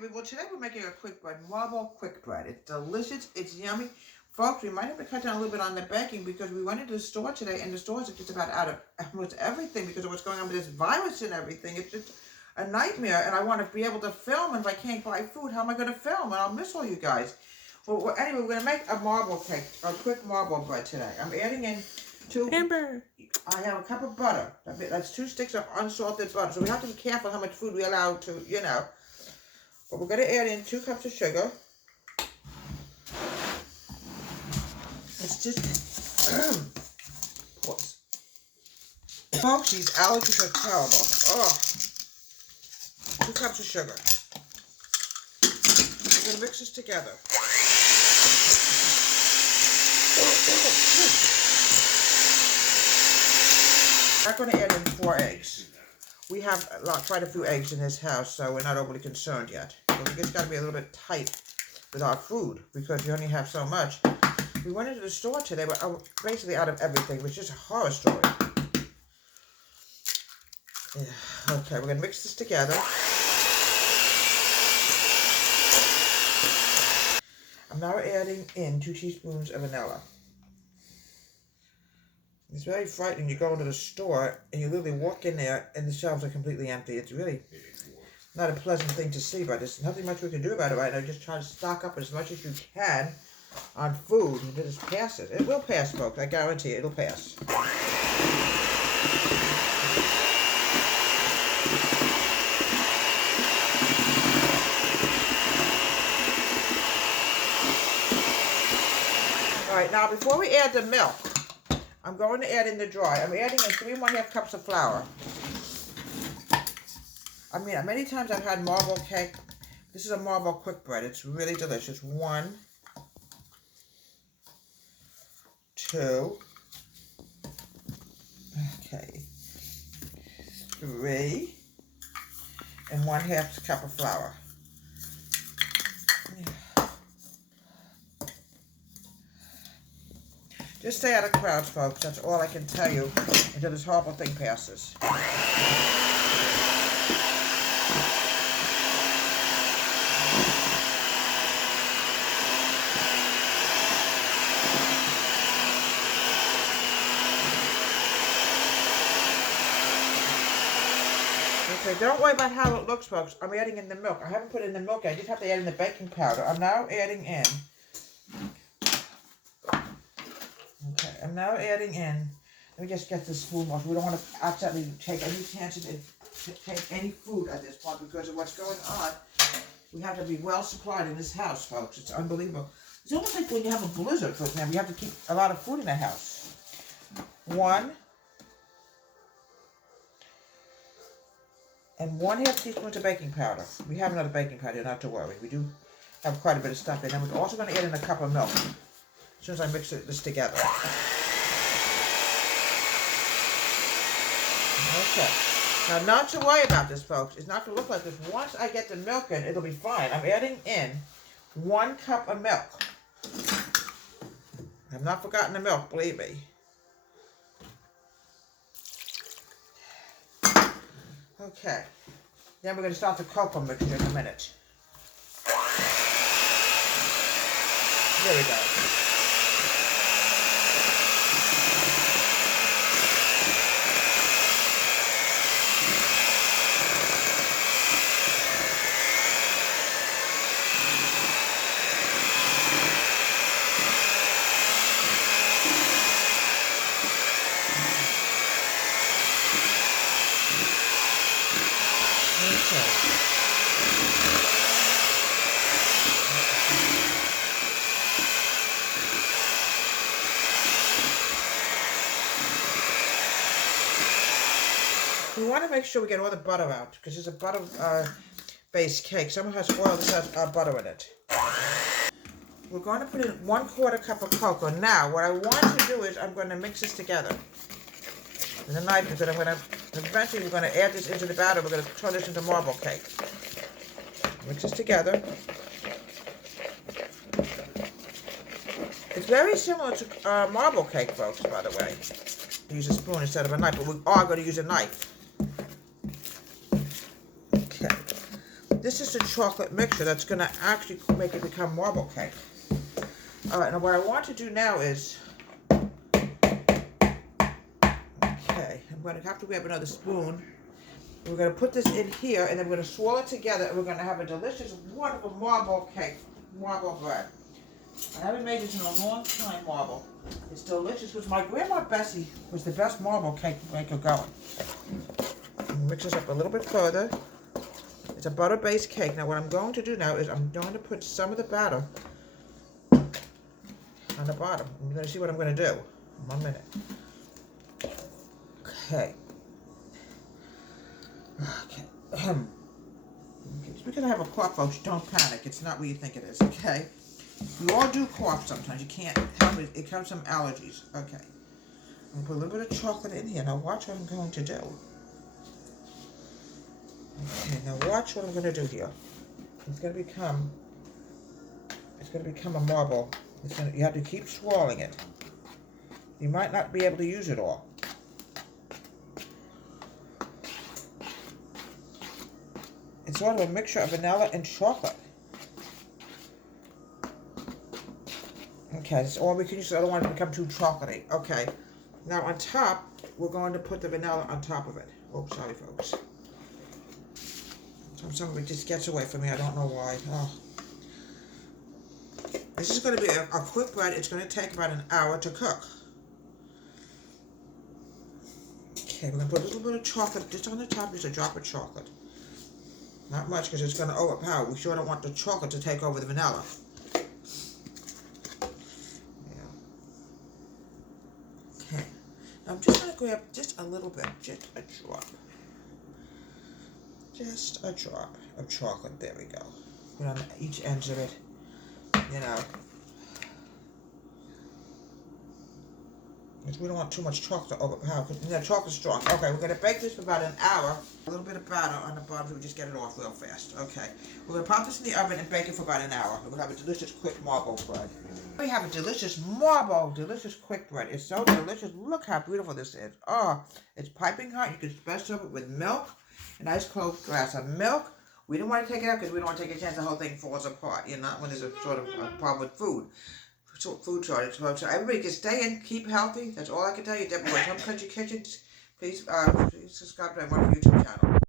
Well, today we're making a quick bread, marble quick bread. It's delicious, it's yummy. Folks, we might have to cut down a little bit on the baking because we went into the store today and the stores are just about out of almost everything because of what's going on with this virus and everything. It's just a nightmare, and I want to be able to film, and if I can't buy food, how am I going to film? And I'll miss all you guys. Well, anyway, we're going to make a marble cake, a quick marble bread today. I'm adding in Amber. I have a cup of butter. That's 2 sticks of unsalted butter. So we have to be careful how much food we allow to, you know. But we're going to add in 2 cups of sugar. It's just, pause. Folks, these allergies are terrible. Oh, 2 cups of sugar. We're going to mix this together. I'm going to add in 4 eggs. We have quite a few eggs in this house, so we're not overly concerned yet. But we just got to be a little bit tight with our food because we only have so much. We went into the store today, but basically out of everything. It was just a horror story. Yeah. Okay, we're going to mix this together. I'm now adding in 2 teaspoons of vanilla. It's very frightening. You go into the store and you literally walk in there and the shelves are completely empty. It's really not a pleasant thing to see, but there's nothing much we can do about it right now. Just try to stock up as much as you can on food and just pass it. It will pass, folks. I guarantee it. It'll pass. All right, now before we add the milk, I'm going to add in the dry. I'm adding in 3 1/2 cups of flour. I mean, many times I've had marble cake. This is a marble quick bread. It's really delicious. 1, 2, okay, 3, and 1/2 cup of flour. Just stay out of crowds, folks. That's all I can tell you until this horrible thing passes. Okay, don't worry about how it looks, folks. I'm adding in the milk. I haven't put in the milk. I just have to add in the baking powder. I'm now adding in... Okay, I'm now adding in, let me just get this spoon off. We don't want to accidentally take any chances to take any food at this point because of what's going on. We have to be well supplied in this house, folks. It's unbelievable. It's almost like when you have a blizzard, for example, you have to keep a lot of food in the house. 1 and 1/2 teaspoons of baking powder. We have another baking powder, not to worry. We do have quite a bit of stuff in. And we're also going to add in a cup of milk. As soon as I mix this together. Okay. Now, not to worry about this, folks. It's not going to look like this. Once I get the milk in, it'll be fine. I'm adding in 1 cup of milk. I've not forgotten the milk, believe me. Okay. Then we're going to start the cocoa mixture in a minute. There we go. We want to make sure we get all the butter out because it's a butter-based cake. Some has oil, this has butter in it. We're going to put in 1/4 cup of cocoa. Now, what I want to do is I'm going to mix this together with a knife because eventually we're going to add this into the batter. We're going to turn this into marble cake. Mix this together. It's very similar to marble cake, folks, by the way. Use a spoon instead of a knife, but we are going to use a knife. Okay. This this is the chocolate mixture that's going to actually make it become marble cake. All right, now what I want to do now is, okay, I'm going to have to grab another spoon. We're going to put this in here, and then we're going to swirl it together, and we're going to have a delicious, wonderful marble cake, marble bread. I haven't made this in a long time, marble. It's delicious, because my grandma Bessie was the best marble cake maker going. Mix this up a little bit further. It's a butter-based cake. Now what I'm going to do now is I'm going to put some of the batter on the bottom. You're going to see what I'm going to do. 1 minute. Okay. Just because I have a cough, folks, don't panic. It's not what you think it is, okay? We all do cough sometimes. You can't help it. It comes from allergies. Okay. I'm going to put a little bit of chocolate in here. Now watch what I'm going to do. Okay, now watch what I'm going to do here. It's going to become a marble. You have to keep swirling it. You might not be able to use it all. It's sort of a mixture of vanilla and chocolate. Okay, that's all we can use. I don't want it to become too chocolatey. Okay, now on top, we're going to put the vanilla on top of it. Oh, sorry, folks. Some of it just gets away from me. I don't know why. Oh. This is going to be a quick bread. It's going to take about an hour to cook. Okay, we're going to put a little bit of chocolate just on the top, just a drop of chocolate. Not much because it's going to overpower. We sure don't want the chocolate to take over the vanilla. Yeah. Okay. Now I'm just going to grab just a little bit, just a drop. Just a drop of chocolate. There we go. Put on each ends of it. You know. Because we don't want too much chocolate to overpower. Because chocolate's strong. Okay, we're going to bake this for about an hour. A little bit of batter on the bottom so we just get it off real fast. Okay. We're going to pop this in the oven and bake it for about an hour. We're going to have a delicious quick marble bread. We have a delicious delicious quick bread. It's so delicious. Look how beautiful this is. Oh, it's piping hot. You can best serve it with milk. A nice cold glass of milk. We don't want to take it out because we don't want to take a chance the whole thing falls apart. You know, when there's a sort of a problem with food shortage. So everybody can stay in, keep healthy. That's all I can tell you. Deborah, Home Country Kitchen. Please subscribe to my YouTube channel.